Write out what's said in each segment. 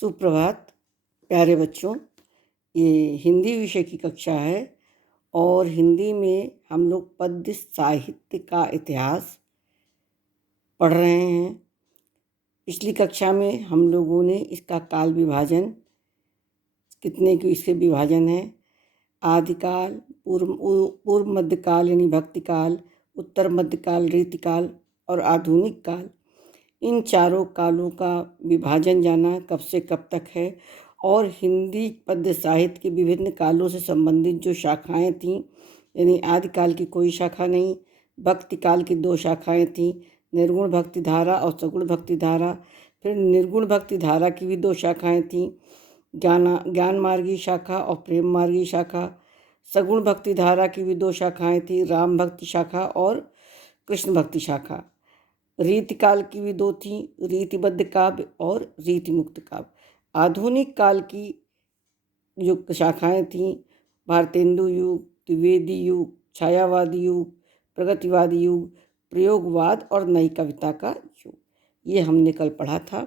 सुप्रभात प्यारे बच्चों। ये हिंदी विषय की कक्षा है और हिंदी में हम लोग पद्य साहित्य का इतिहास पढ़ रहे हैं। पिछली कक्षा में हम लोगों ने इसका काल विभाजन, कितने की इसके विभाजन है, आदिकाल, पूर्व मध्यकाल यानी भक्तिकाल, उत्तर मध्यकाल रीतिकाल और आधुनिक काल, इन चारों कालों का विभाजन जाना कब से कब तक है। और हिंदी पद्य साहित्य के विभिन्न कालों से संबंधित जो शाखाएं थीं, यानी आदिकाल की कोई शाखा नहीं, भक्ति काल की 2 शाखाएं थीं, निर्गुण भक्ति धारा और सगुण भक्ति धारा। फिर निर्गुण भक्ति धारा की भी 2 शाखाएं थीं, ज्ञान मार्गी शाखा और प्रेम मार्गी शाखा। सगुण भक्ति धारा की भी 2 शाखाएं थीं, राम भक्ति शाखा और कृष्ण भक्ति शाखा। रीतिकाल की भी 2 थीं, रीतिबद्ध काव्य और रीतिमुक्त काव्य। आधुनिक काल की जो शाखाएं थीं, भारतेंदु युग, द्विवेदी युग, छायावादी युग, प्रगतिवादी युग, प्रयोगवाद और नई कविता का युग, ये हमने कल पढ़ा था।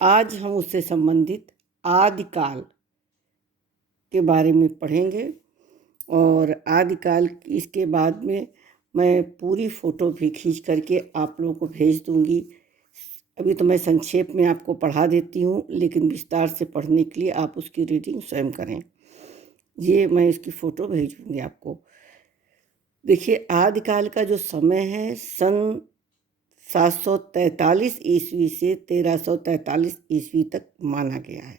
आज हम उससे संबंधित आदिकाल के बारे में पढ़ेंगे और आदिकाल इसके बाद में मैं पूरी फ़ोटो भी खींच करके आप लोगों को भेज दूंगी। अभी तो मैं संक्षेप में आपको पढ़ा देती हूँ, लेकिन विस्तार से पढ़ने के लिए आप उसकी रीडिंग स्वयं करें। ये मैं इसकी फ़ोटो भेजूंगी आपको। देखिए, आदिकाल का जो समय है सन 743 ईस्वी से 1343 ईस्वी तक माना गया है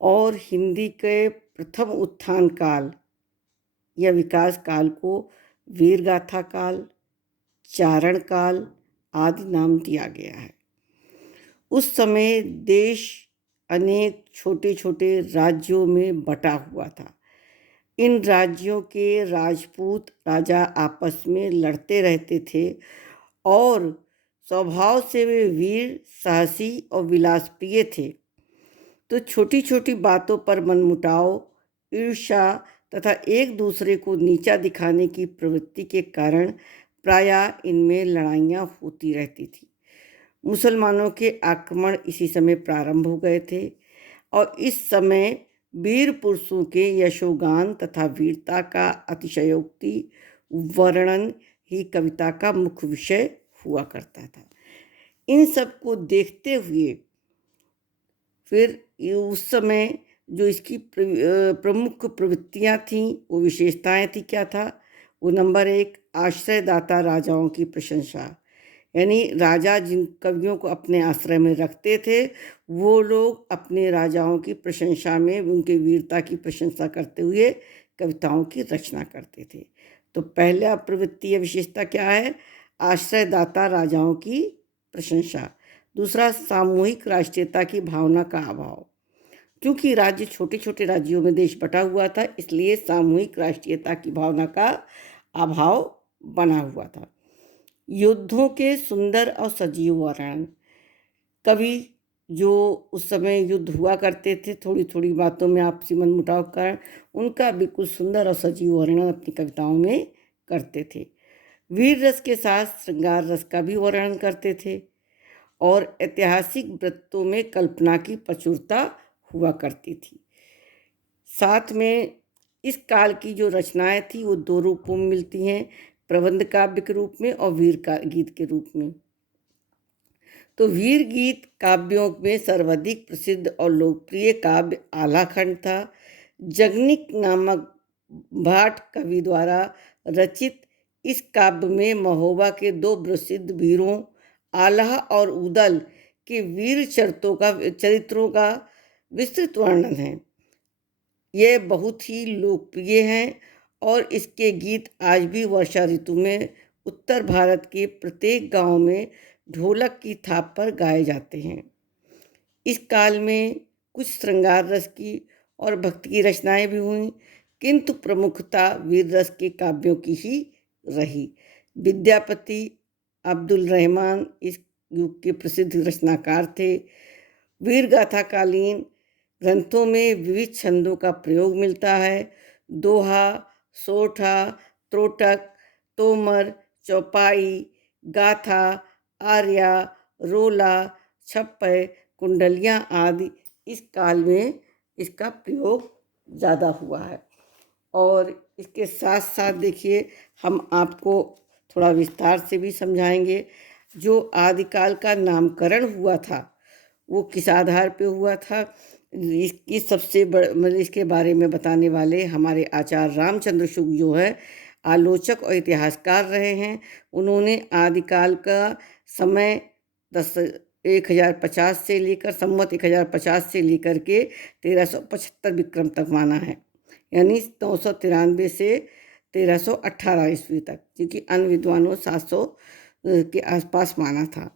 और हिंदी के प्रथम उत्थान काल या विकास काल को वीरगाथा काल, चारण काल आदि नाम दिया गया है। उस समय देश अनेक छोटे छोटे राज्यों में बटा हुआ था। इन राज्यों के राजपूत राजा आपस में लड़ते रहते थे और स्वभाव से वे वीर, साहसी और विलासप्रिय थे। तो छोटी छोटी बातों पर मनमुटाव, ईर्ष्या तथा एक दूसरे को नीचा दिखाने की प्रवृत्ति के कारण प्रायः इनमें लड़ाइयाँ होती रहती थी। मुसलमानों के आक्रमण इसी समय प्रारंभ हो गए थे और इस समय वीर पुरुषों के यशोगान तथा वीरता का अतिशयोक्ति वर्णन ही कविता का मुख्य विषय हुआ करता था। इन सब को देखते हुए फिर उस समय जो इसकी प्रमुख प्रवृत्तियाँ थीं, वो विशेषताएं थी, क्या था वो? नंबर 1, आश्रयदाता राजाओं की प्रशंसा, यानी राजा जिन कवियों को अपने आश्रय में रखते थे वो लोग अपने राजाओं की प्रशंसा में उनके वीरता की प्रशंसा करते हुए कविताओं की रचना करते थे। तो पहला प्रवृत्ति या विशेषता क्या है? आश्रयदाता राजाओं की प्रशंसा। दूसरा, सामूहिक राष्ट्रीयता की भावना का अभाव। क्योंकि राज्य छोटे छोटे राज्यों में देश बटा हुआ था, इसलिए सामूहिक राष्ट्रीयता की भावना का अभाव बना हुआ था। युद्धों के सुंदर और सजीव वर्णन। कवि जो उस समय युद्ध हुआ करते थे, थोड़ी थोड़ी बातों में आपसी मनमुटाव के कारण, उनका बिल्कुल सुंदर और सजीव वर्णन अपनी कविताओं में करते थे। वीर रस के साथ श्रृंगार रस का भी वर्णन करते थे और ऐतिहासिक वृत्तों में कल्पना की प्रचुरता हुआ करती थी। साथ में इस काल की जो रचनाएं थी वो 2 रूपों में मिलती हैं, प्रबंध काव्य के रूप में और वीर गीत के रूप में। तो वीर गीत काव्यों में सर्वाधिक प्रसिद्ध और लोकप्रिय काव्य आलाखंड था। जगनिक नामक भाट कवि द्वारा रचित इस काव्य में महोबा के 2 प्रसिद्ध वीरों आल्हा और उदल के वीर चरित्रों का विस्तृत वर्णन है। ये बहुत ही लोकप्रिय हैं और इसके गीत आज भी वर्षा ऋतु में उत्तर भारत के प्रत्येक गांव में ढोलक की थाप पर गाए जाते हैं। इस काल में कुछ श्रृंगार रस की और भक्ति की रचनाएं भी हुई, किंतु प्रमुखता वीर रस के काव्यों की ही रही। विद्यापति अब्दुल रहमान इस युग के प्रसिद्ध रचनाकार थे। वीरगाथा कालीन ग्रंथों में विविध छंदों का प्रयोग मिलता है। दोहा, सोठा, त्रोटक, तोमर, चौपाई, गाथा, आर्या, रोला, छप्पय, कुंडलियाँ आदि इस काल में इसका प्रयोग ज़्यादा हुआ है। और इसके साथ साथ देखिए, हम आपको थोड़ा विस्तार से भी समझाएंगे। जो आदिकाल का नामकरण हुआ था वो किस आधार पे हुआ था, इसकी सबसे मतलब इसके बारे में बताने वाले हमारे आचार्य रामचंद्र शुक्ल जो है आलोचक और इतिहासकार रहे हैं। उन्होंने आदिकाल का समय 1050 से लेकर संवत 1050 से लेकर के 1375 विक्रम तक माना है, यानी 993 से 1318 ईस्वी तक, क्योंकि अन्य विद्वानों 700 के आसपास माना था।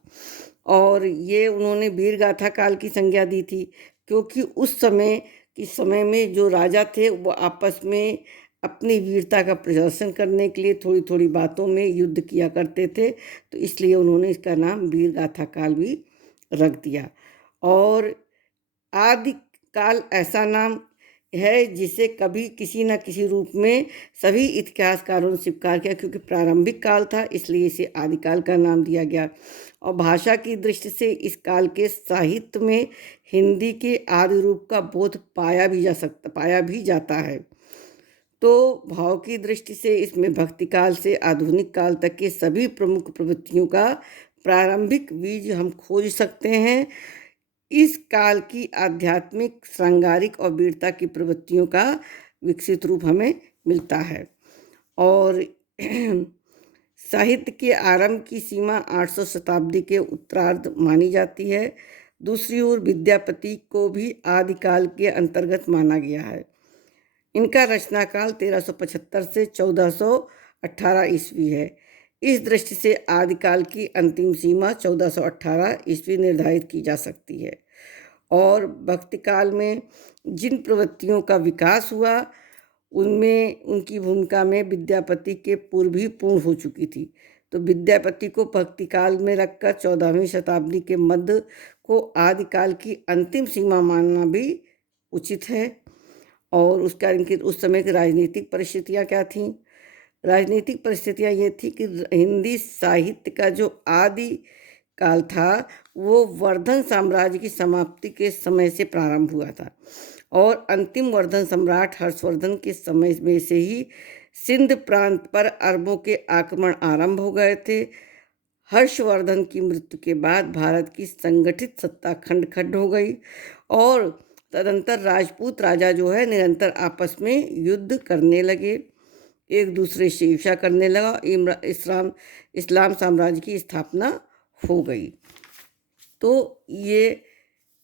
और ये उन्होंने वीर गाथा काल की संज्ञा दी थी, क्योंकि उस समय में जो राजा थे वो आपस में अपनी वीरता का प्रदर्शन करने के लिए थोड़ी थोड़ी बातों में युद्ध किया करते थे, तो इसलिए उन्होंने इसका नाम वीर गाथा काल भी रख दिया। और आदि काल ऐसा नाम है जिसे कभी किसी न किसी रूप में सभी इतिहासकारों ने स्वीकार किया, क्योंकि प्रारंभिक काल था इसलिए इसे आदिकाल का नाम दिया गया। और भाषा की दृष्टि से इस काल के साहित्य में हिंदी के आदि रूप का बोध पाया भी जाता है। तो भाव की दृष्टि से इसमें भक्ति काल से आधुनिक काल तक के सभी प्रमुख प्रवृत्तियों का प्रारंभिक बीज हम खोज सकते हैं। इस काल की आध्यात्मिक, श्रृंगारिक और वीरता की प्रवृत्तियों का विकसित रूप हमें मिलता है। और साहित्य के आरंभ की सीमा 800 शताब्दी के उत्तरार्ध मानी जाती है। दूसरी ओर विद्यापति को भी आदिकाल के अंतर्गत माना गया है। इनका रचनाकाल 1375 से 1418 ईस्वी है। इस दृष्टि से आदिकाल की अंतिम सीमा 1418 ईस्वी निर्धारित की जा सकती है। और भक्ति काल में जिन प्रवृत्तियों का विकास हुआ उनमें उनकी भूमिका में विद्यापति के पूर्व ही पूर्ण हो चुकी थी। तो विद्यापति को भक्ति काल में रखकर 14वीं शताब्दी के मध्य को आदिकाल की अंतिम सीमा मानना भी उचित है। और उसका इनकी उस समय की राजनीतिक परिस्थितियाँ क्या थीं? राजनीतिक परिस्थितियाँ ये थी कि हिंदी साहित्य का जो आदि काल था वो वर्धन साम्राज्य की समाप्ति के समय से प्रारंभ हुआ था, और अंतिम वर्धन सम्राट हर्षवर्धन के समय में से ही सिंध प्रांत पर अरबों के आक्रमण आरंभ हो गए थे। हर्षवर्धन की मृत्यु के बाद भारत की संगठित सत्ता खंड खंड हो गई, और तदंतर राजपूत राजा जो है निरंतर आपस में युद्ध करने लगे, एक दूसरे से ईर्ष्या करने लगा। इस्लाम साम्राज्य की स्थापना हो गई। तो ये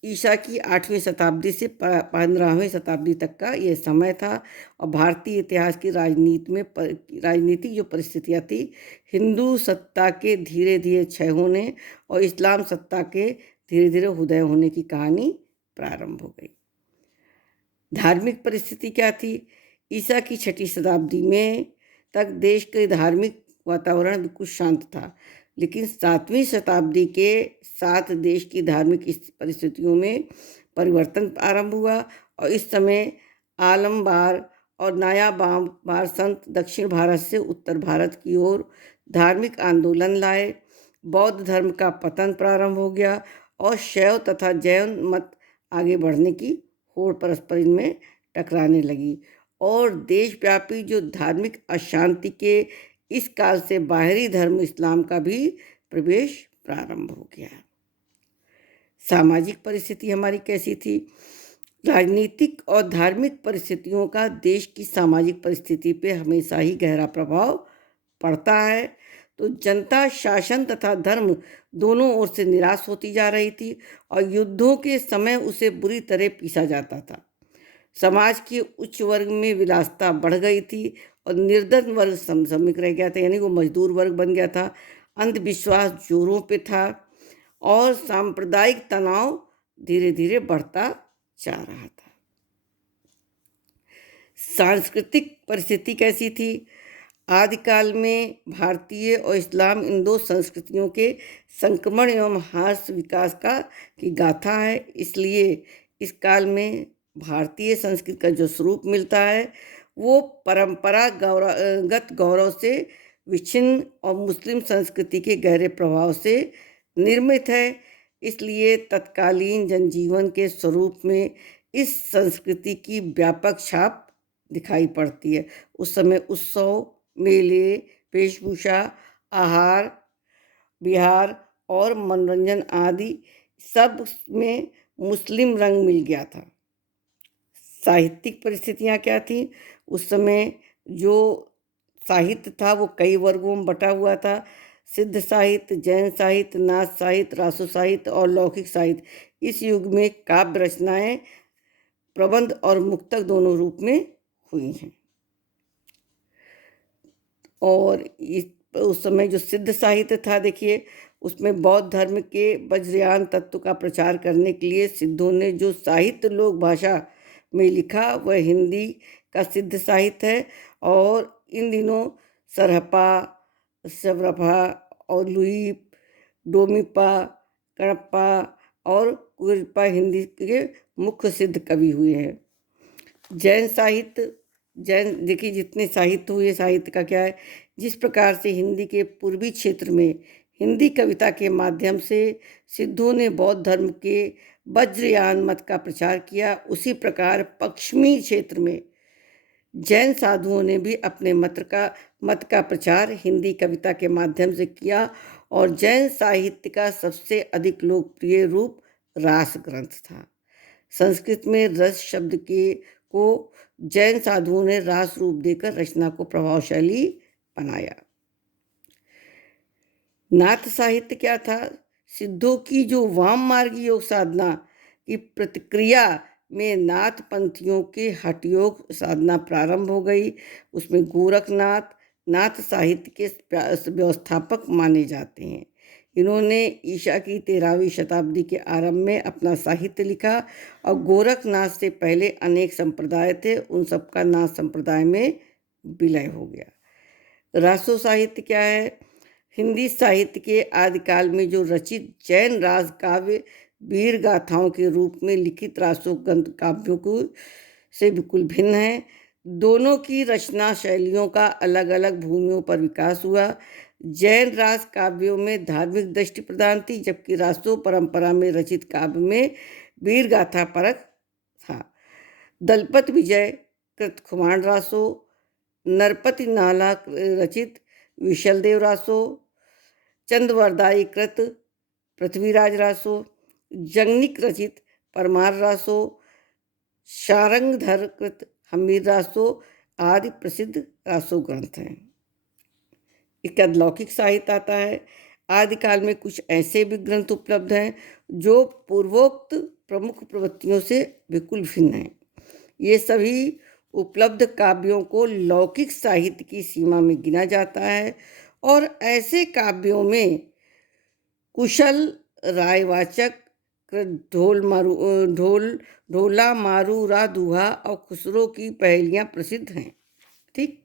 ईसा की 8वीं शताब्दी से 15वीं शताब्दी तक का ये समय था। और भारतीय इतिहास की राजनीतिक जो परिस्थितियाँ थी, हिंदू सत्ता के धीरे धीरे क्षय होने और इस्लाम सत्ता के धीरे धीरे उदय होने की कहानी प्रारंभ हो गई। धार्मिक परिस्थिति क्या थी? ईसा की 6वीं शताब्दी में तक देश के धार्मिक वातावरण बिल्कुल शांत था, लेकिन 7वीं शताब्दी के साथ देश की धार्मिक परिस्थितियों में परिवर्तन आरंभ हुआ। और इस समय आलमबार और नायाबार संत दक्षिण भारत से उत्तर भारत की ओर धार्मिक आंदोलन लाए। बौद्ध धर्म का पतन प्रारंभ हो गया और शैव तथा जैन मत आगे बढ़ने की होड़ परस्पर इनमें टकराने लगी। और देशव्यापी जो धार्मिक अशांति के इस काल से बाहरी धर्म इस्लाम का भी प्रवेश प्रारंभ हो गया। सामाजिक परिस्थिति हमारी कैसी थी? राजनीतिक और धार्मिक परिस्थितियों का देश की सामाजिक परिस्थिति पे हमेशा ही गहरा प्रभाव पड़ता है। तो जनता शासन तथा धर्म दोनों ओर से निराश होती जा रही थी, और युद्धों के समय उसे बुरी तरह पीसा जाता था। समाज के उच्च वर्ग में विलासिता बढ़ गई थी और निर्धन वर्ग सममिक रह गया था, यानी वो मजदूर वर्ग बन गया था। अंधविश्वास जोरों पे था और सांप्रदायिक तनाव धीरे धीरे बढ़ता जा रहा था। सांस्कृतिक परिस्थिति कैसी थी? आदिकाल में भारतीय और इस्लाम इन दो संस्कृतियों के संक्रमण एवं हास विकास की गाथा है। इसलिए इस काल में भारतीय संस्कृति का जो स्वरूप मिलता है वो परंपरागत गौरव से विच्छिन्न और मुस्लिम संस्कृति के गहरे प्रभाव से निर्मित है। इसलिए तत्कालीन जनजीवन के स्वरूप में इस संस्कृति की व्यापक छाप दिखाई पड़ती है। उस समय उत्सव, मेले, वेशभूषा, आहार विहार और मनोरंजन आदि सब में मुस्लिम रंग मिल गया था। साहित्यिक परिस्थितियाँ क्या थी? उस समय जो साहित्य था वो कई वर्गों में बटा हुआ था। सिद्ध साहित्य, जैन साहित्य, नाथ साहित्य, रासो साहित्य और लौकिक साहित्य। इस युग में काव्य रचनाएं प्रबंध और मुक्तक दोनों रूप में हुई हैं। और उस समय जो सिद्ध साहित्य था, देखिए उसमें बौद्ध धर्म के वज्रयान तत्व का प्रचार करने के लिए सिद्धों ने जो साहित्य लोक भाषा में लिखा वह हिंदी का सिद्ध साहित्य है। और इन दिनों सरहपा, सवरफा और लुई, डोमिपा, कणप्पा और कुरिप्पा हिंदी के मुख्य सिद्ध कवि हुए हैं। जैन साहित्य, जैन देखिए जितने साहित्य हुए, साहित्य का क्या है, जिस प्रकार से हिंदी के पूर्वी क्षेत्र में हिंदी कविता के माध्यम से सिद्धों ने बौद्ध धर्म के वज्रयान मत का प्रचार किया, उसी प्रकार पश्चिमी क्षेत्र में जैन साधुओं ने भी अपने मत का प्रचार हिंदी कविता के माध्यम से किया। और जैन साहित्य का सबसे अधिक लोकप्रिय रूप रास ग्रंथ था। संस्कृत में रस शब्द को जैन साधुओं ने रास रूप देकर रचना को प्रभावशाली बनाया। नाथ साहित्य क्या था? सिद्धों की जो वाम मार्गी योग साधना की प्रतिक्रिया में नाथ पंथियों के हठ योग साधना प्रारंभ हो गई। उसमें गोरखनाथ नाथ साहित्य के व्यवस्थापक माने जाते हैं। इन्होंने ईसा की 13वीं शताब्दी के आरंभ में अपना साहित्य लिखा और गोरखनाथ से पहले अनेक संप्रदाय थे, उन सबका नाथ संप्रदाय में विलय हो गया। रासो साहित्य क्या है? हिंदी साहित्य के आदिकाल में जो रचित जैन राज काव्य वीर गाथाओं के रूप में लिखित रासो ग्रंथ काव्यों को से बिल्कुल भिन्न है। दोनों की रचना शैलियों का अलग अलग भूमियों पर विकास हुआ। जैन रास काव्यों में धार्मिक दृष्टि प्रधान थी, जबकि रासो परंपरा में रचित काव्य में वीर गाथा परक था। दलपत विजय कृत खुमाण रासो, नरपति नाला रचित विशलदेव रासो, चंद्रवरदाई कृत पृथ्वीराज रासो, जंगनिक रचित परमार रासो, शारंगधर कृत हमीर रासो आदि प्रसिद्ध रासो ग्रंथ हैं। इसका लौकिक साहित्य आता है। आदिकाल में कुछ ऐसे भी ग्रंथ उपलब्ध हैं जो पूर्वोक्त प्रमुख प्रवृत्तियों से बिल्कुल भिन्न हैं। ये सभी उपलब्ध काव्यों को लौकिक साहित्य की सीमा में गिना जाता है और ऐसे काव्यों में कुशल रायवाचक, ढोला मारूरा दुहा और खुसरो की पहेलियाँ प्रसिद्ध हैं। ठीक,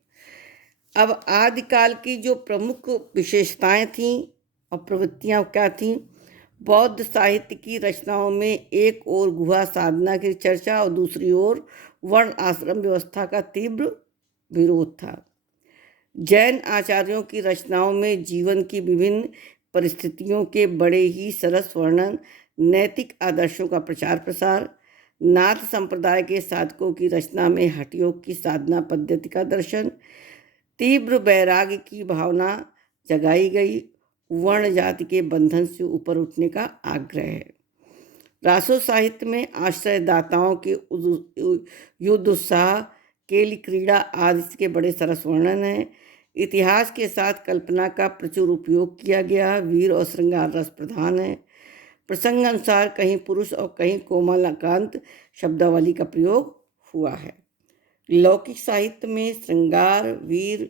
अब आदिकाल की जो प्रमुख विशेषताएं थीं और प्रवृत्तियाँ क्या थीं? बौद्ध साहित्य की रचनाओं में एक ओर गुहा साधना की चर्चा और दूसरी ओर वर्ण आश्रम व्यवस्था का तीव्र विरोध था। जैन आचार्यों की रचनाओं में जीवन की विभिन्न परिस्थितियों के बड़े ही सरस वर्णन, नैतिक आदर्शों का प्रचार प्रसार, नाथ संप्रदाय के साधकों की रचना में हठयोग की साधना पद्धति का दर्शन, तीव्र वैराग्य की भावना जगाई गई, वर्ण जाति के बंधन से ऊपर उठने का आग्रह है। रासो साहित्य में आश्रयदाताओं के युद्ध उत्साह, केली क्रीड़ा आदि के बड़े सरस वर्णन हैं। इतिहास के साथ कल्पना का प्रचुर उपयोग किया गया, वीर और श्रृंगार रस प्रधान है। प्रसंग अनुसार कहीं पुरुष और कहीं कोमलाकांत शब्दावली का प्रयोग हुआ है। लौकिक साहित्य में श्रृंगार, वीर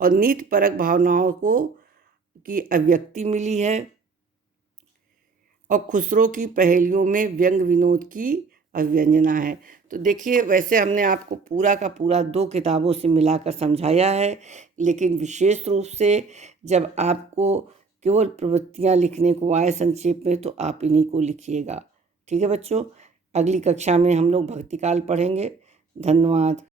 और नीतिपरक भावनाओं की अभिव्यक्ति मिली है और खुसरो की पहेलियों में व्यंग विनोद की अभिव्यंजना है। तो देखिए, वैसे हमने आपको पूरा का पूरा 2 किताबों से मिलाकर समझाया है, लेकिन विशेष रूप से जब आपको केवल प्रवृत्तियाँ लिखने को आए संक्षेप में तो आप इन्हीं को लिखिएगा। ठीक है बच्चों, अगली कक्षा में हम लोग भक्तिकाल पढ़ेंगे। धन्यवाद।